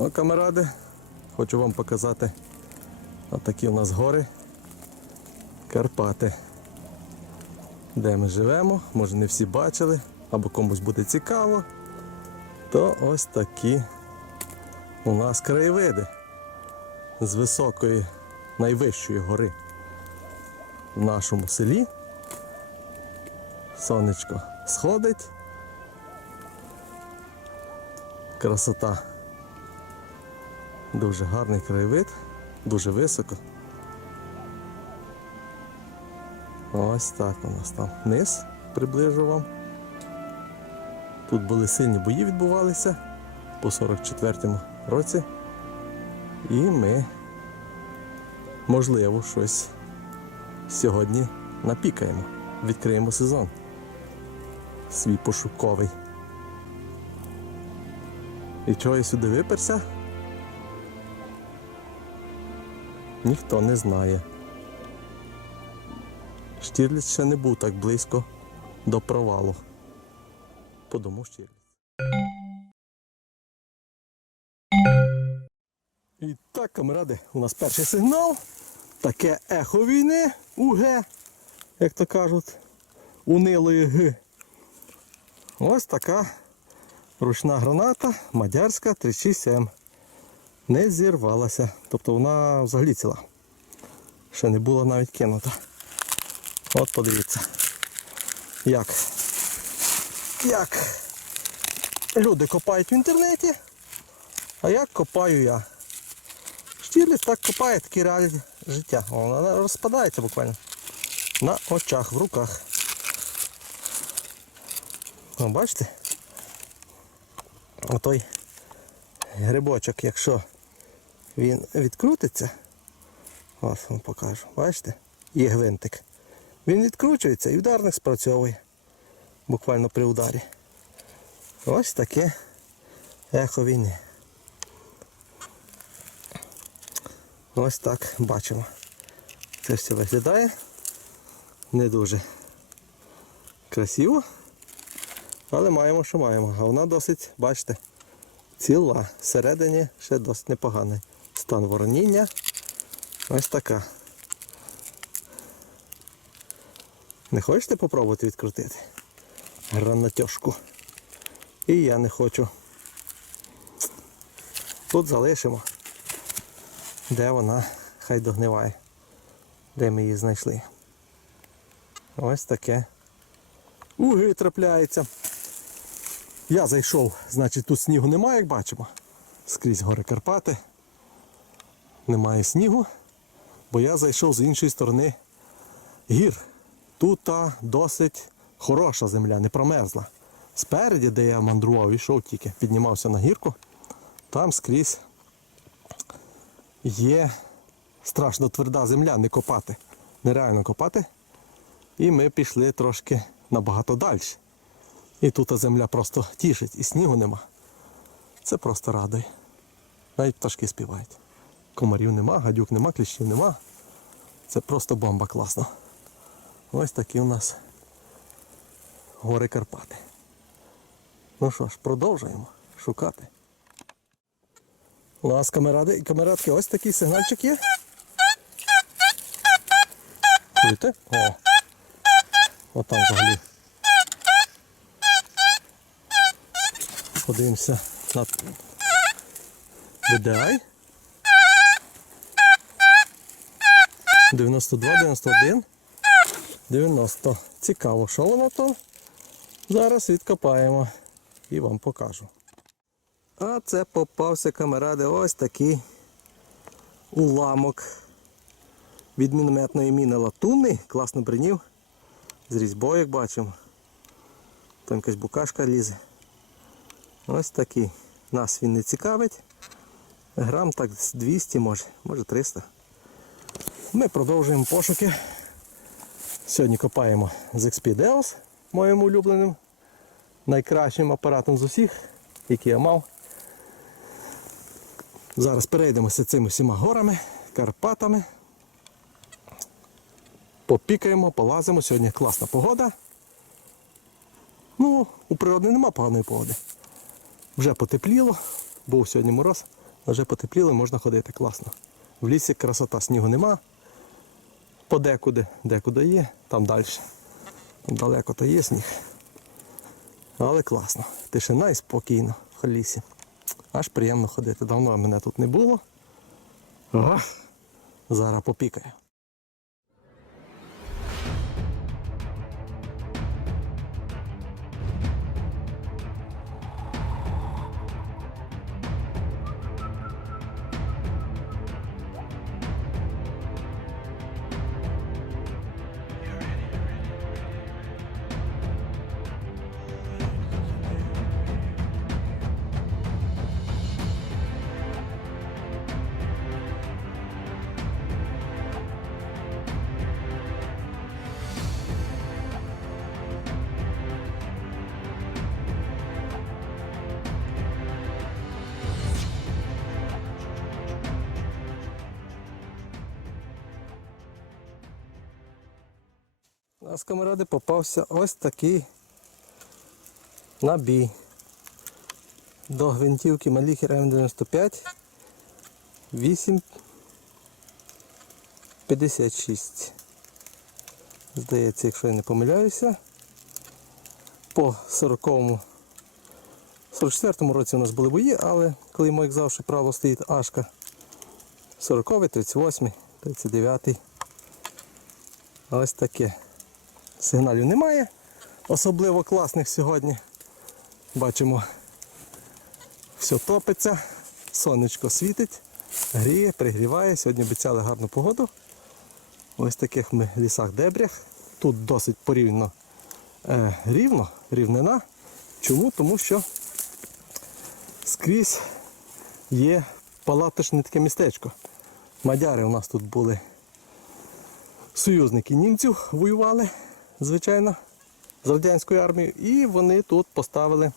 О, камеради, хочу вам показати отакі у нас гори Карпати. Де ми живемо, може не всі бачили, або комусь буде цікаво, то ось такі у нас краєвиди з високої найвищої гори в нашому селі. Сонечко сходить. Красота. Дуже гарний краєвид, дуже високо. Ось так у нас там низ приближу вам. Тут були сильні бої відбувалися по 44-му році. І ми, можливо, щось сьогодні напікаємо. Відкриємо сезон. Свій пошуковий. І чого я сюди виперся? Ніхто не знає. Штірліц ще не був так близько до провалу. Подумав Штірліц. І так, камеради, у нас перший сигнал. Таке ехо війни УГ, як то кажуть, унилої Г. Ось така ручна граната мадярська 367. Не зірвалася. Тобто вона взагалі ціла. Ще не була навіть кинута. От подивіться. Як. Як люди копають в інтернеті, а як копаю я. Штірліц так копає такі реалії життя. Вона розпадається буквально. На очах, в руках. О, бачите? Отой грибочок, якщо він відкрутиться, ось вам покажу, бачите? Є гвинтик. Він відкручується і ударник спрацьовує. Буквально при ударі. Ось таке ехо війни. Ось так бачимо. Це все виглядає не дуже красиво. Але маємо, що маємо. А вона досить, бачите, ціла. Всередині ще досить непоганий стан вороніння. Ось така. Не хочете попробувати відкрутити? Гранатьошку. І я не хочу. Тут залишимо. Де вона хай догниває. Де ми її знайшли. Ось таке. Уги трапляється. Я зайшов, значить тут снігу немає, як бачимо. Скрізь гори Карпати. Немає снігу, бо я зайшов з іншої сторони гір. Тут досить хороша земля, не промерзла. Спереді, де я мандрував, йшов тільки, піднімався на гірку, там скрізь є страшно тверда земля, не копати. Нереально копати. І ми пішли трошки набагато далі. І тут земля просто тішить, і снігу нема. Це просто радує. Навіть пташки співають. Комарів нема, гадюк нема, кліщів нема. Це просто бомба класно. Ось такі у нас гори Карпати. Ну що ж, продовжуємо шукати. У нас камеради і камерадки, ось такий сигнальчик є. Чуєте? О! От там взагалі. Подивимося на VDI. 92, 91, 90. Цікаво, що воно там. Зараз відкопаємо і вам покажу. А це попався камеради ось такий уламок від мінометної міни латунний. Класно бринів. З різьбою, як бачимо. Там якась букашка лізе. Ось такий. Нас він не цікавить. Грам так 200 може, може 300. Ми продовжуємо пошуки. Сьогодні копаємо з XP моїм улюбленим, найкращим апаратом з усіх, який я мав. Зараз перейдемося цими всіма горами, Карпатами. Попікаємо, полазимо. Сьогодні класна погода. Ну, у природи нема поганої погоди. Вже потепліло, був сьогодні мороз, вже потепліло, можна ходити класно. В лісі красота, снігу нема. Подекуди, декуди є, там далі. Далеко то є сніг. Але класно. Тишина і спокійно в лісі. Аж приємно ходити. Давно мене тут не було. Ага. зараз попікаю. Нас камеради попався ось такий набій. До гвинтівки Маліхер М95 8,56. Здається, якщо я не помиляюся. По 40-му 44-му році у нас були бої, але коли йому, завжди, право стоїть Ашка. 40-й, 38-й, 39-й. Ось таке. Сигналів немає, особливо класних сьогодні. Бачимо, все топиться, сонечко світить, гріє, пригріває. Сьогодні обіцяли гарну погоду. Ось таких ми лісах дебрях. Тут досить порівняно е, рівно, рівнина. Чому? Тому що скрізь є палаточне таке містечко. Мадяри у нас тут були союзники німців воювали, звичайно, з радянською армією, і вони тут поставили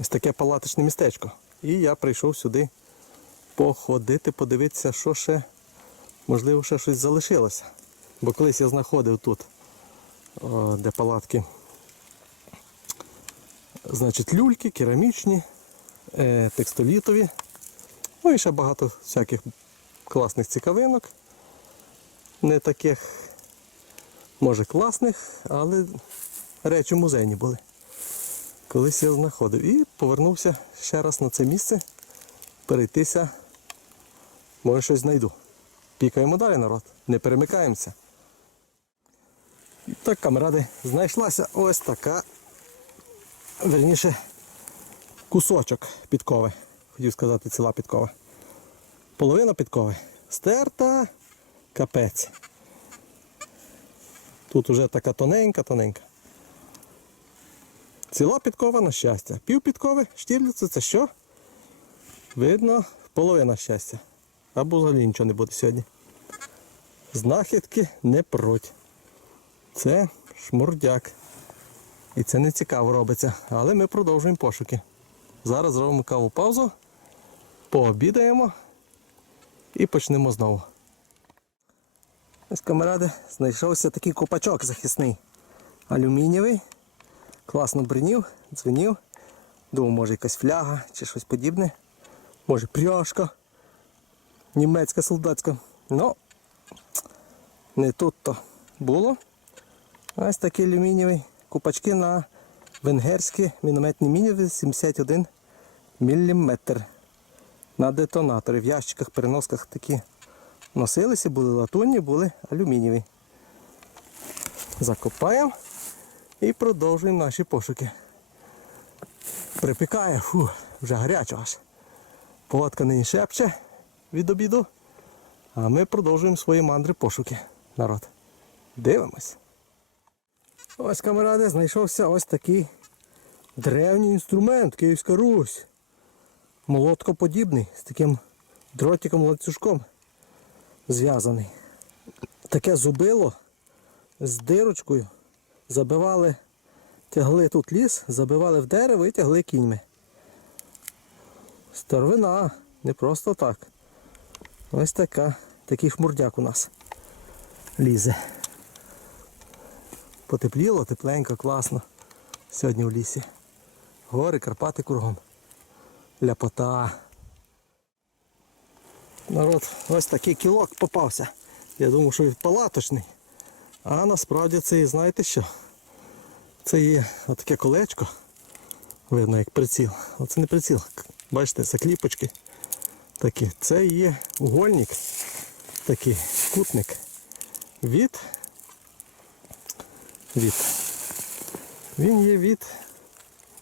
ось таке палаточне містечко. І я прийшов сюди походити, подивитися, що ще, можливо, ще щось залишилося. Бо колись я знаходив тут, де палатки, значить, люльки, керамічні, е, текстолітові, ну і ще багато всяких класних цікавинок не таких, може, класних, але речі музейні були. Колись я знаходив. І повернувся ще раз на це місце перейтися. Може щось знайду. Пікаємо далі, народ. Не перемикаємося. Так, камеради, знайшлася ось така, верніше, кусочок підкови. Хотів сказати, ціла підкова. Половина підкови. Стерта капець. Тут уже така тоненька-тоненька. Ціла підкова на щастя. Пів підкови, штірліцу це що? Видно, половина щастя. Або взагалі нічого не буде сьогодні. Знахідки не пруть. Це шмурдяк. І це не цікаво робиться. Але ми продовжуємо пошуки. Зараз зробимо каву паузу, пообідаємо і почнемо знову. Ось камеради знайшовся такий копачок захисний. Алюмінієвий. Класно бринів, дзвенів. Думав, може якась фляга чи щось подібне. Може пряжка. Німецька солдатська. Ну не тут-то було. Ось такий алюмінієвий. Купачки на венгерські мінометні міни 71 мм. На детонаторі. В ящиках, переносках такі носилися, були латунні, були алюмінієві. Закопаємо і продовжуємо наші пошуки. Припікає, фу, вже гарячо аж. Погодка нині шепче від обіду. А ми продовжуємо свої мандри пошуки. Народ. Дивимось. Ось камеради, знайшовся ось такий древній інструмент Київська Русь. Молоткоподібний з таким дротиком ланцюжком зв'язаний. Таке зубило з дирочкою. Забивали, тягли тут ліс, забивали в дерево і тягли кіньми. Старовина, не просто так. Ось така, такий шмурдяк у нас лізе. Потепліло, тепленько, класно. Сьогодні в лісі. Гори, Карпати кругом. Ляпота. Народ, ось такий кілок попався. Я думав, що він палаточний. А насправді це і знаєте що? Це є отаке колечко. Видно як приціл. Оце не приціл. Бачите, закліпочки такі. Це є угольник, такий кутник від. Від. Він є від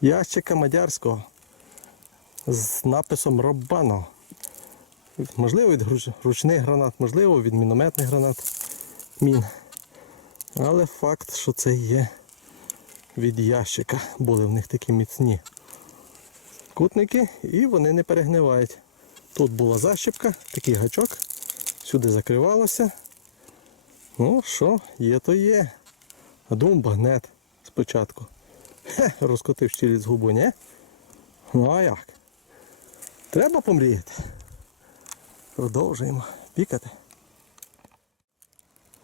ящика мадярського з написом Робано. Можливо, від ручних гранат, можливо, від мінометних гранат мін. Але факт, що це є від ящика. Були в них такі міцні кутники і вони не перегнивають. Тут була защіпка, такий гачок, сюди закривалося. Ну що, є, то є. А думав багнет спочатку. Хе, розкотив щіліць губу, не? Ну а як? Треба помріяти. Продовжуємо пікати.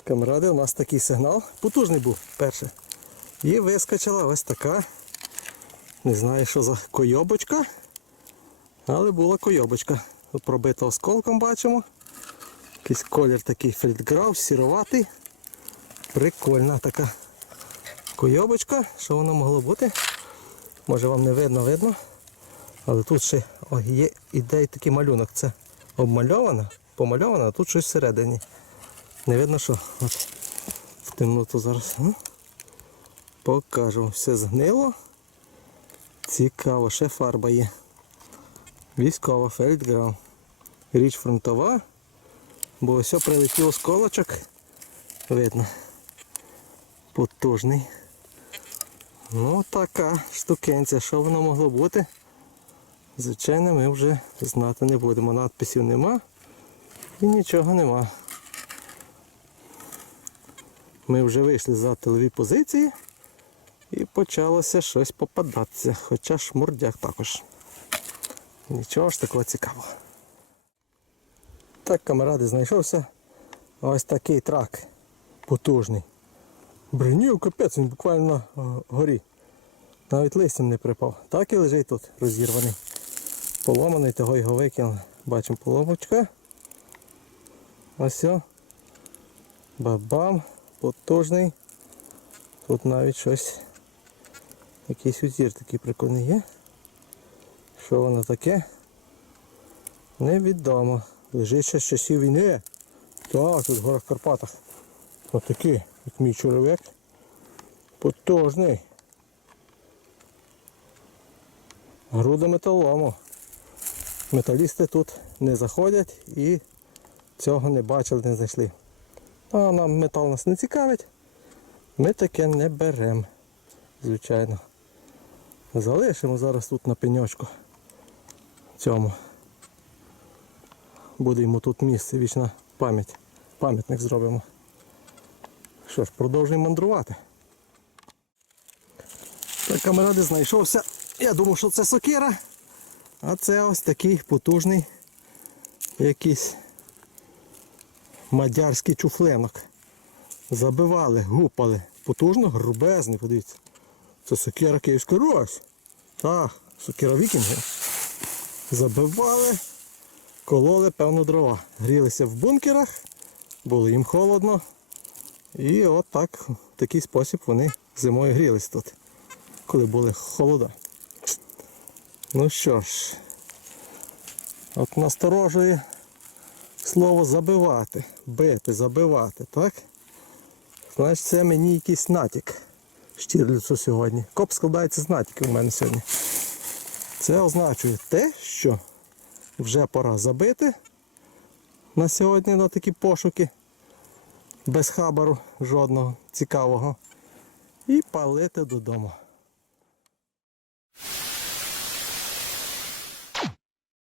Камради, у нас такий сигнал. Потужний був перше. І вискочила ось така. Не знаю, що за койобочка. Але була койобочка. Пробита осколком бачимо. Якийсь колір такий фельдграв, сіроватий. Прикольна така койобочка. Що воно могло бути? Може вам не видно, видно. Але тут ще о, є іде такий малюнок. Це обмальовано, помальовано, а тут щось всередині. Не видно що. От в темноту зараз. Ну, покажу. Все згнило. Цікаво, ще фарба є. Військова фельдграм. Річ фронтова. Бо ось прилетів осколочок. Видно. Потужний. Ну така штукенця. Що воно могло бути? Звичайно, ми вже знати не будемо. Надписів нема і нічого нема. Ми вже вийшли за тилові позиції і почалося щось попадатися, хоча шмурдяк також. Нічого ж такого цікавого. Так, камеради, знайшовся ось такий трак потужний. Бринів капець, він буквально на е, горі. Навіть листям не припав. Так і лежить тут розірваний. Поломаний, того його викинули. Бачимо поломочка. Ось. Бабам. Потужний. Тут навіть щось. Якийсь узір такий прикольний є. Що воно таке? Невідомо. Лежить ще з часів війни. Так, тут в горах Карпатах. Отакий, як мій чоловік. Потужний. Груда металолому. Металісти тут не заходять і цього не бачили, не знайшли. А нам метал нас не цікавить. Ми таке не беремо, звичайно. Залишимо зараз тут на пеньочку цьому. Буде йому тут місце, вічна пам'ять. Пам'ятник зробимо. Що ж, продовжуємо мандрувати. Так, камеради знайшовся. Я думав, що це сокира. А це ось такий потужний якийсь мадярський чуфленок. Забивали, гупали. Потужно, грубезний, подивіться. Це сокира Київська Русь. Так, сокира вікінгів. Забивали, кололи певно дрова. Грілися в бункерах, було їм холодно. І от так, в такий спосіб вони зимою грілись тут, коли були холода. Ну що ж, от насторожує слово забивати, бити, забивати, так? Значить, це мені якийсь натяк Штірліцу сьогодні. Коп складається з натяків у мене сьогодні. Це означає те, що вже пора забити на сьогодні на такі пошуки. Без хабару жодного цікавого. І палити додому.